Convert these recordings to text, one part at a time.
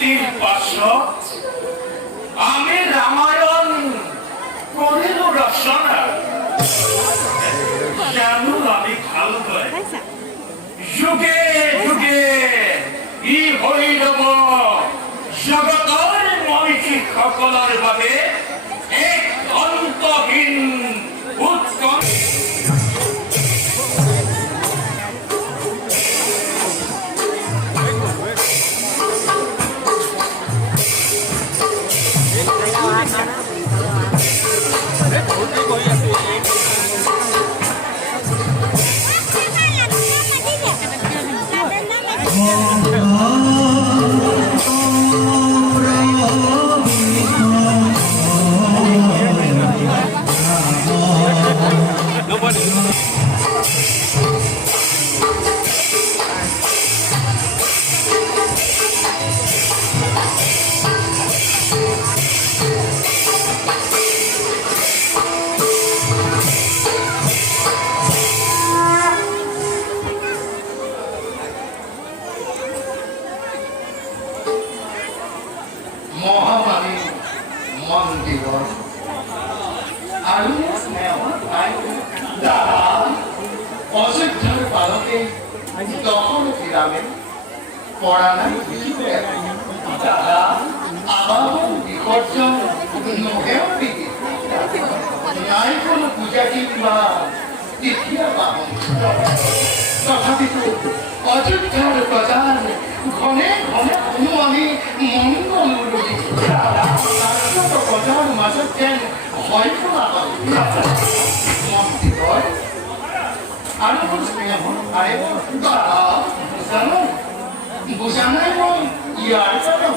শান্তির পাশক আমি রামায়ণ করিল রচনা জানো আমি ভালো করে যুগে যুগে ই হইলব জগতৰ মহিষী সকলৰ বাবে এক অন্তহীন উৎকট মহামাৰী মন্দিৰৰ আৰু অযোধ্যাৰ পালকে দশৰথী ৰামে পৰা নাই দাদা আমাৰ বিসৰ্জন নহেও নেকি নাই কোনো পূজাৰী বা তেতিয়া বাহন তথাপিতো অযোধ্যাৰ প্ৰজাৰ ঘনে ঘনে শুনো আমি মংগল প্ৰজাৰ মাজত যেন হয় মন্দিৰৰ আৰু জানো বুজা নাই মই ইয়াৰ কাৰণ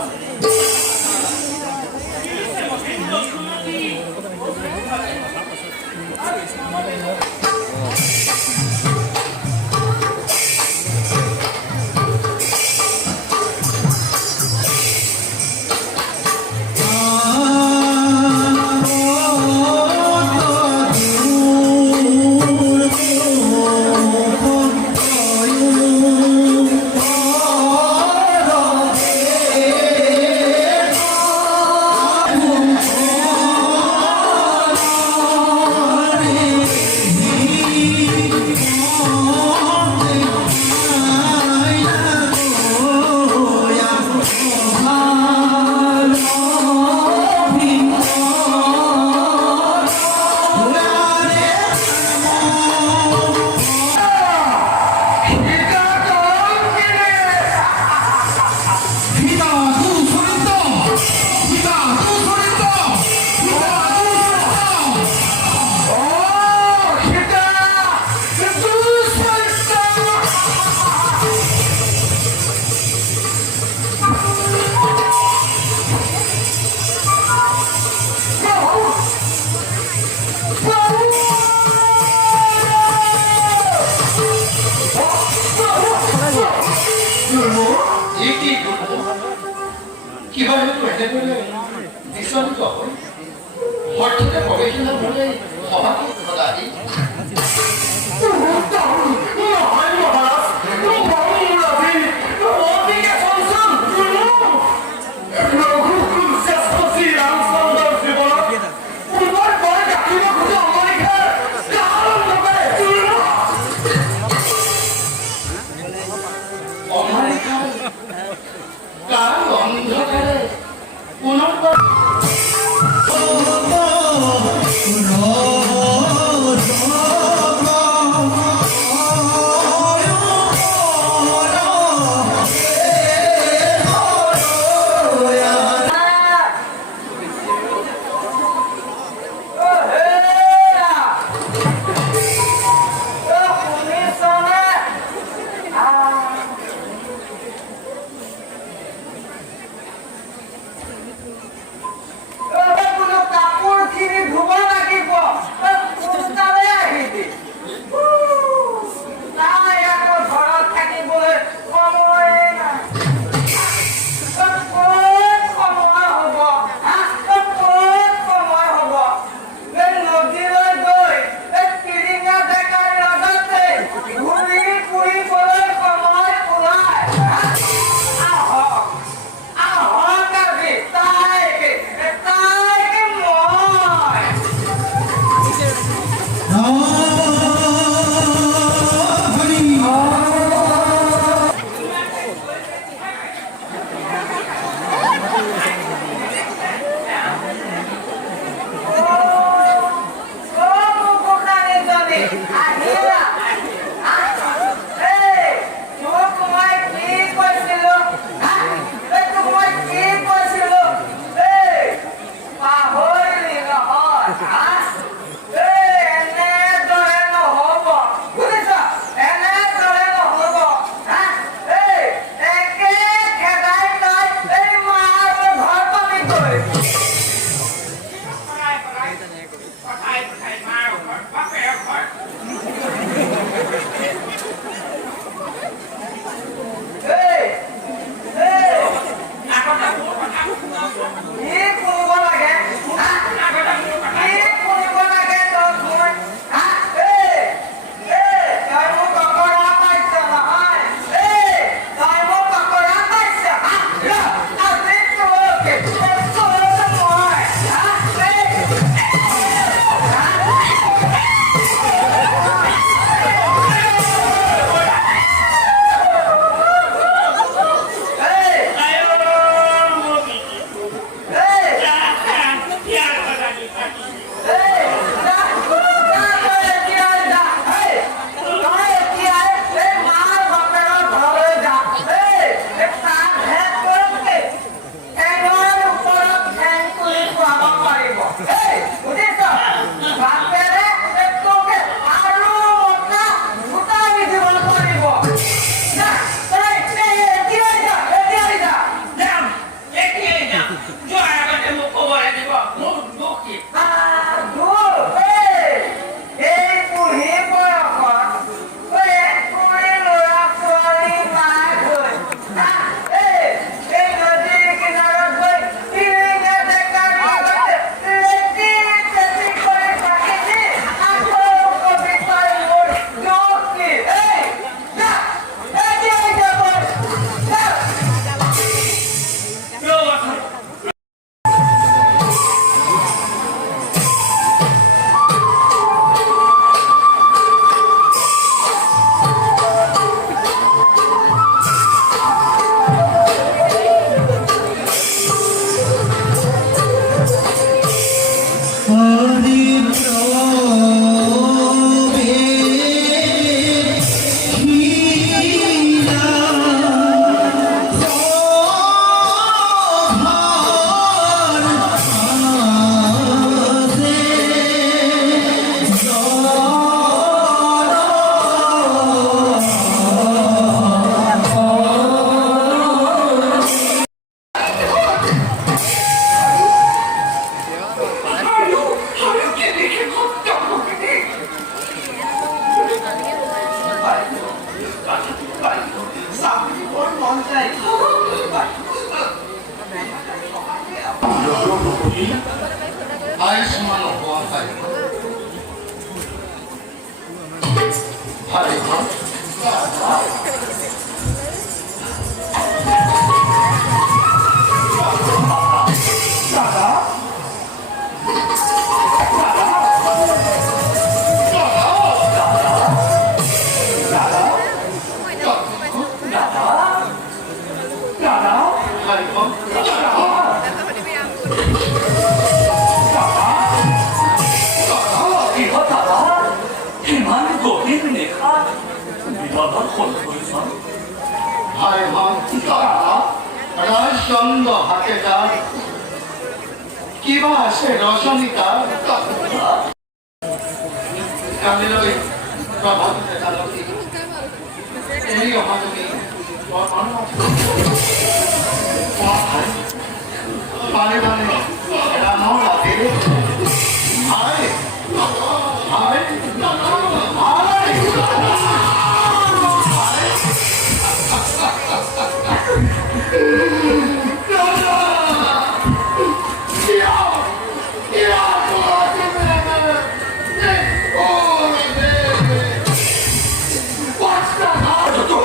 কিবা এনেদৰে বিচলিত হৈ হঠাতে প্ৰৱেশনা হ'লে সভাপতি সদায় 아이스만 놓고 왔다พี่เขาตาละพี่มันโกรธนิดนึงค่ะมีตอนนั้นคนเคยสั่ง 하이만 라션도 학교자 기바 세로서니까 까밀로이 바바도 대단하지 에리오 하더니 와 많이 에라 나올라 되게 아이 What's the matter?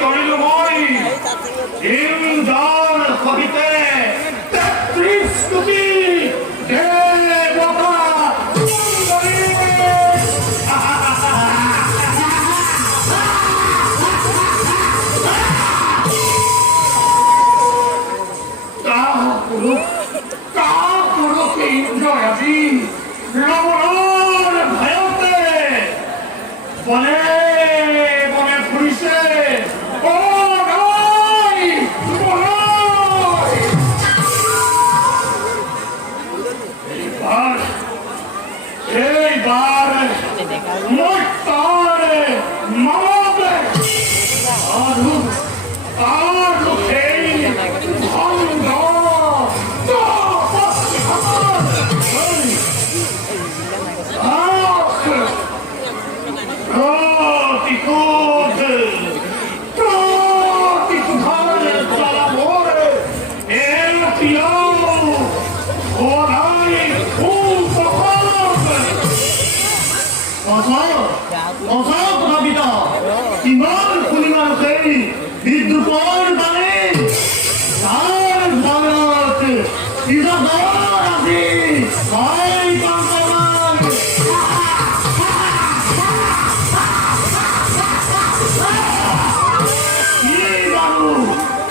করিল মই ইন্দ্র কহিতে ৩৩ কোটি দেবতা ইন্দ্র আজি লবণৰ ভয়তে বনে বনে ফুৰিছে অ নাই এইবাৰ মই তাৰ মানতে আৰু সেই ভংগ ইমান পরিমাণ সেই বিদ্যুৎ মানে তার ভারত আছে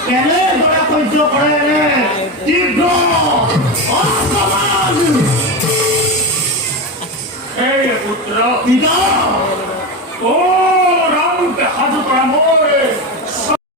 কেনে ধরে সহ্য করে তীব্র এই পুত্র পিতা ও